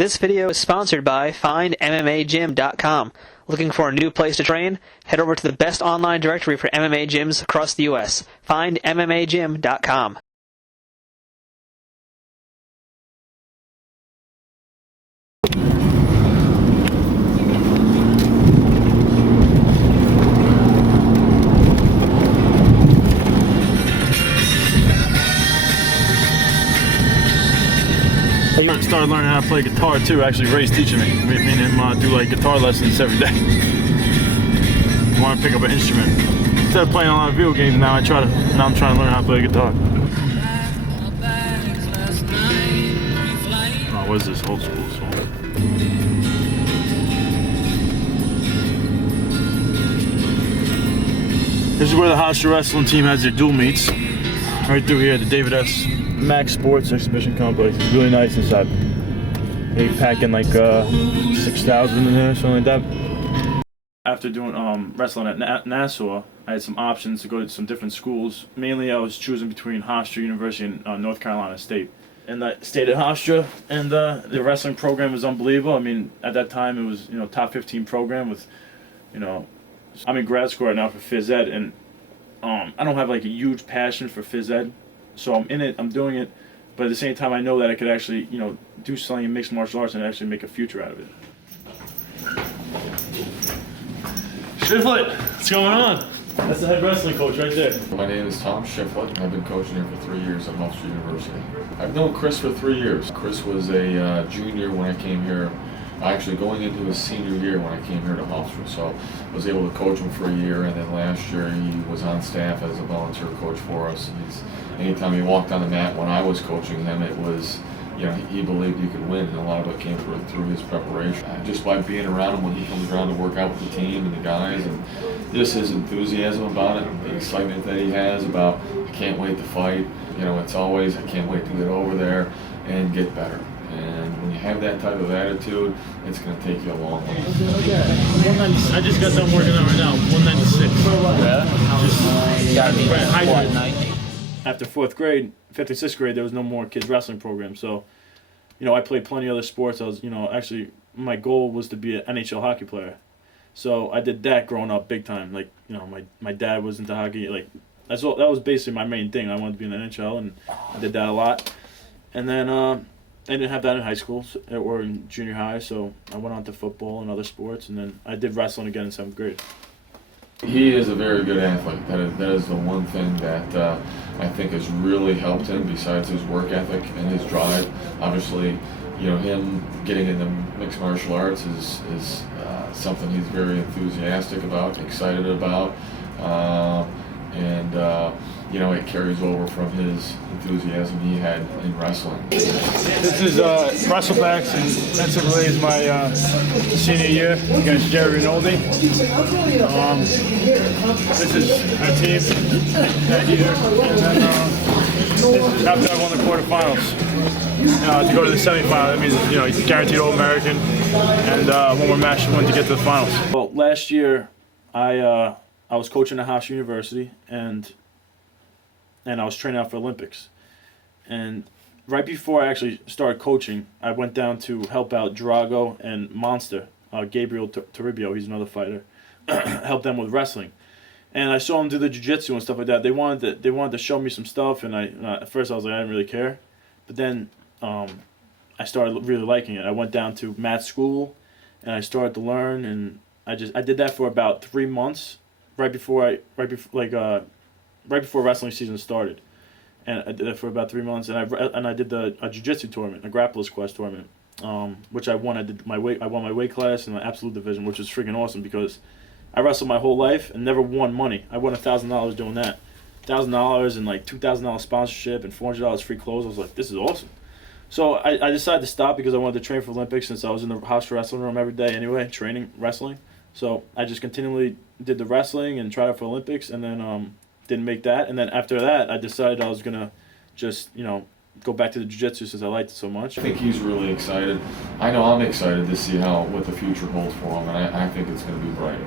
This video is sponsored by FindMMAGym.com. Looking for a new place to train? Head over to the best online directory for MMA gyms across the U.S. FindMMAGym.com. I started learning how to play guitar too. Actually, Ray's teaching me. Me and him do like guitar lessons every day. I want to pick up an instrument. Instead of playing a lot of video games now, I'm trying to learn how to play guitar. Oh, what is this old school song? This is where the Hofstra wrestling team has their dual meets. Right through here, the David S. Max Sports Exhibition Complex. It's really nice inside. They pack in like 6,000 in there, something like that. After doing wrestling at Nassau, I had some options to go to some different schools. Mainly, I was choosing between Hofstra University and North Carolina State. And I stayed at Hofstra, and the wrestling program was unbelievable. I mean, at that time, it was top 15 program with, I'm in grad school right now for phys ed, and I don't have like a huge passion for phys ed. So I'm in it, I'm doing it, but at the same time I know that I could actually, do something in mixed martial arts and actually make a future out of it. Shifflet, what's going on? That's the head wrestling coach right there. My name is Tom Shifflet. I've been coaching here for 3 years at Hofstra University. I've known Chris for 3 years. Chris was a junior when I came here. Actually going into his senior year when I came here to Hofstra, so I was able to coach him for a year, and then last year he was on staff as a volunteer coach for us. Anytime he walked on the mat when I was coaching him, it was, he believed he could win, and a lot of it came through his preparation. Just by being around him when he comes around to work out with the team and the guys, and just his enthusiasm about it, the excitement that he has about, I can't wait to fight. It's always, I can't wait to get over there and get better. And when you have that type of attitude, it's going to take you a long way. I just got done working out right now, 196. Yeah? After 4th grade, 5th and 6th grade, there was no more kids wrestling program. So, I played plenty of other sports. I was, actually, my goal was to be an NHL hockey player. So I did that growing up big time. Like, my dad was into hockey. Like, that was basically my main thing. I wanted to be in the NHL, and I did that a lot. And then I didn't have that in high school or in junior high, so I went on to football and other sports, and then I did wrestling again in 7th grade. He is a very good athlete. That is the one thing that I think has really helped him, besides his work ethic and his drive. Obviously, him getting into mixed martial arts is something he's very enthusiastic about, excited about, and it carries over from his enthusiasm he had in wrestling. This is WrestleBacks, and defensively is my senior year against Jerry Rinaldi. This is our team that year, and then this is after I won the quarterfinals. To go to the semifinal, that means he's guaranteed All-American, and one more match to win to get to the finals. Well, last year I was coaching at Hofstra University, and I was training out for Olympics. And right before I actually started coaching, I went down to help out Drago and Monster, Gabriel Toribio, he's another fighter, help them with wrestling. And I saw them do the jiu-jitsu and stuff like that. They wanted to show me some stuff, and at first I was like, I didn't really care. But then I started really liking it. I went down to Matt's school, and I started to learn, and I did that for about 3 months, right before wrestling season started, and I did that for about 3 months. And I did a jiu-jitsu tournament, a Grappler's Quest tournament, which I won. I won my weight class in the absolute division, which was freaking awesome because I wrestled my whole life and never won money. I won $1,000 doing that, $1,000 and like $2,000 sponsorship and $400 free clothes. I was like, this is awesome. So I decided to stop because I wanted to train for Olympics, since I was in the Hofstra wrestling room every day anyway, training wrestling. So I just continually did the wrestling and tried out for Olympics, and then didn't make that. And then after that, I decided I was going to just, go back to the jiu-jitsu since I liked it so much. I think he's really excited. I know I'm excited to see what the future holds for him, and I think it's going to be bright.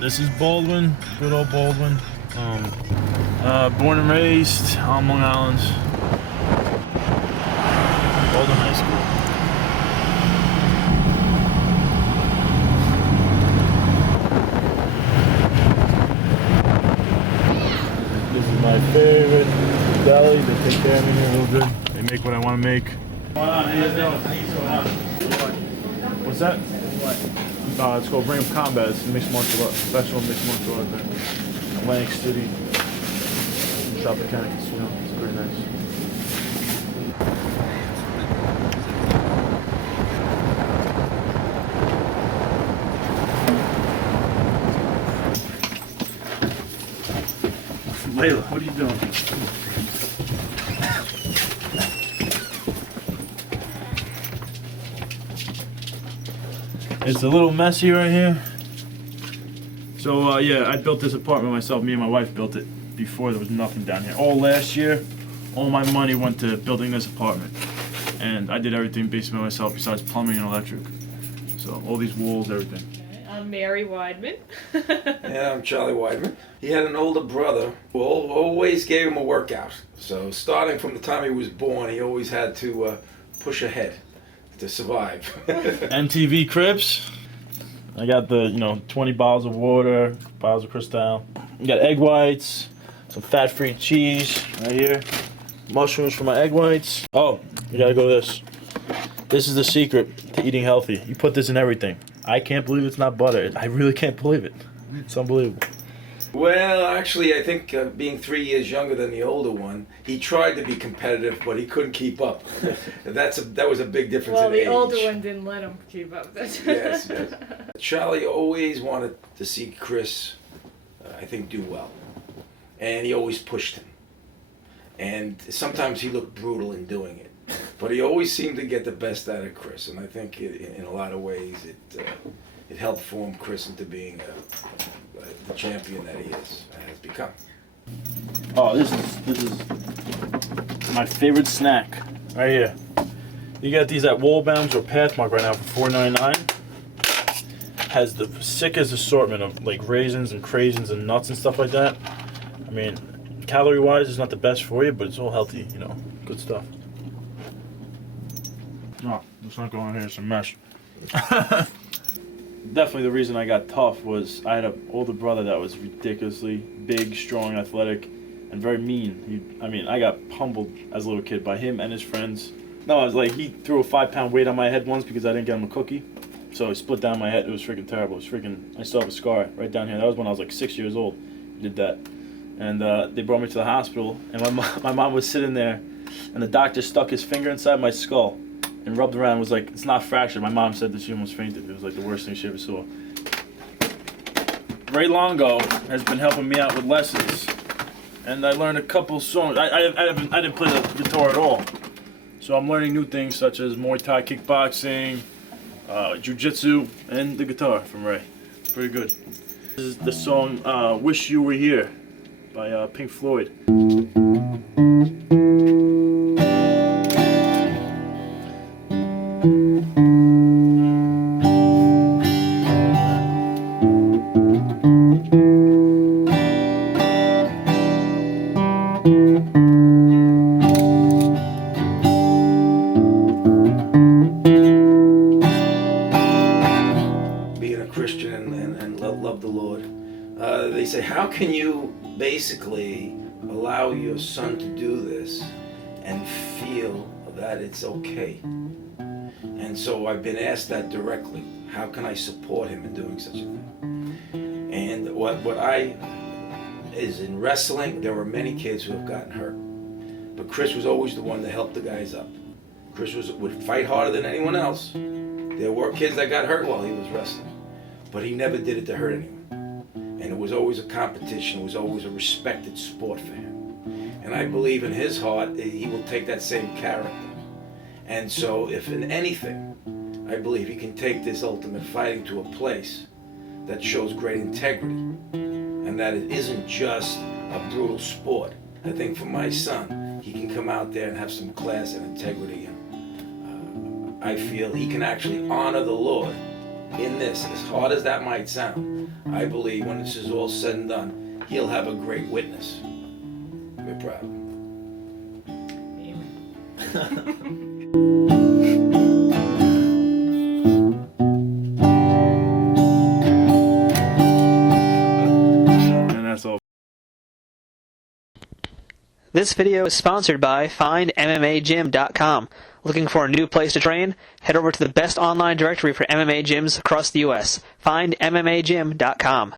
This is Baldwin, good old Baldwin. Born and raised on Long Island. Baldwin High School. This is my favorite deli. They take care of me here real good. They make what I want to make. What's going on? How you doing? What's that? It's called Ring of Combat. It's mixed martial art, professional mixed martial art there. Atlantic City. Shop mechanics, you know, it's pretty nice. Layla, what are you doing? It's a little messy right here. So yeah, I built this apartment myself. Me and my wife built it before there was nothing down here. All last year, all my money went to building this apartment. And I did everything basically myself besides plumbing and electric. So all these walls, everything. I'm Mary Weidman. Yeah, I'm Charlie Weidman. He had an older brother who always gave him a workout. So starting from the time he was born, he always had to push ahead to survive. MTV Cribs. I got the, 20 bottles of water, bottles of Cristal. You got egg whites, some fat-free cheese right here. Mushrooms for my egg whites. Oh, you gotta go this. This is the secret to eating healthy. You put this in everything. I can't believe it's not butter. I really can't believe it. It's unbelievable. Well, actually, I think being 3 years younger than the older one, he tried to be competitive, but he couldn't keep up. That was a big difference Well, in the age. older one didn't let him keep up. Yes. Charlie always wanted to see Chris, I think, do well. And he always pushed him. And sometimes he looked brutal in doing it. But he always seemed to get the best out of Chris. And I think in a lot of ways it helped form Chris into being the champion that he has become. Oh, this is my favorite snack right here. You got these at Wallbounds or Pathmark right now for $4.99. Has the sickest assortment of like raisins and craisins and nuts and stuff like that. I mean, calorie-wise, it's not the best for you, but it's all healthy, good stuff. No, let's not go in here. It's a mess. Definitely the reason I got tough was I had an older brother that was ridiculously big, strong, athletic, and very mean. I got pummeled as a little kid by him and his friends. No, I was like, he threw a 5-pound weight on my head once because I didn't get him a cookie. So he split down my head. It was freaking terrible. I still have a scar right down here. That was when I was like 6 years old. He did that. And they brought me to the hospital, and my mom was sitting there, and the doctor stuck his finger inside my skull and rubbed around and was like, it's not fractured. My mom said that she almost fainted. It was like the worst thing she ever saw. Ray Longo has been helping me out with lessons, and I learned a couple songs. I didn't play the guitar at all, so I'm learning new things such as Muay Thai, kickboxing, jiu-jitsu, and the guitar from Ray. It's pretty good. This is the song Wish You Were Here by Pink Floyd. Being a Christian and love the Lord, they say, how can you basically allow your son to do this and feel that it's okay? And so I've been asked that directly. How can I support him in doing such a thing? And what I is in wrestling, there were many kids who have gotten hurt. But Chris was always the one that helped the guys up. Chris would fight harder than anyone else. There were kids that got hurt while he was wrestling. But he never did it to hurt anyone. And it was always a competition. It was always a respected sport for him. And I believe in his heart, he will take that same character. And so if in anything, I believe he can take this ultimate fighting to a place that shows great integrity. And that it isn't just a brutal sport. I think for my son, he can come out there and have some class and integrity. And I feel he can actually honor the Lord in this, as hard as that might sound, I believe when this is all said and done, he'll have a great witness. We're proud. And that's all. This video is sponsored by FindMMAGym.com. Looking for a new place to train? Head over to the best online directory for MMA gyms across the U.S. FindMMAGym.com.